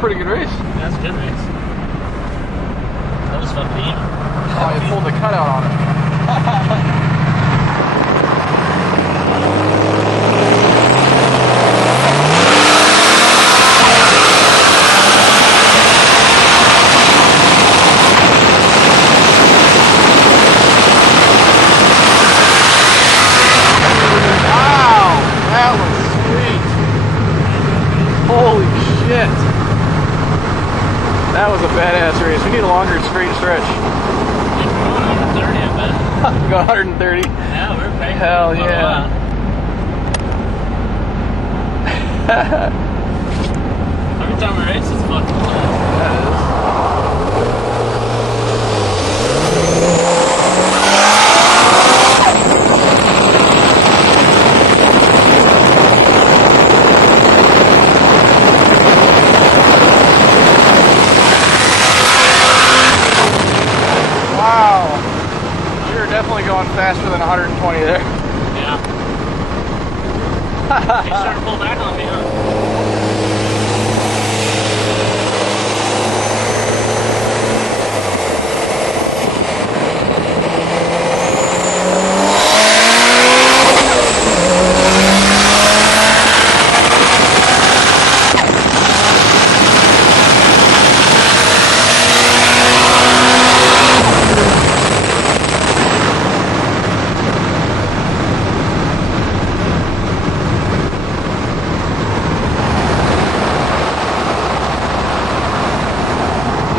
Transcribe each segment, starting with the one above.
Pretty good race. That's a good race. That was fun to eat. Oh, you pulled the cutout on it. Wow, that was sweet. Holy shit. That was a badass race. We need a longer straight stretch. 130, I bet. Go 130. Yeah, we're paying. Hell yeah. Every time we race, it's fucking fun. That is. Definitely going faster than 120 there. Yeah. You started to pull back on me, huh?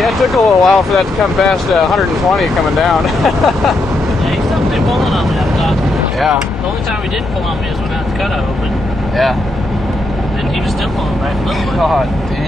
Yeah, it took a little while for that to come past 120 coming down. Yeah, he's definitely pulling on me, I thought. Yeah. The only time he did pull on me is when that cutout opened. Yeah. And he was still pulling right in the middle of it. God damn.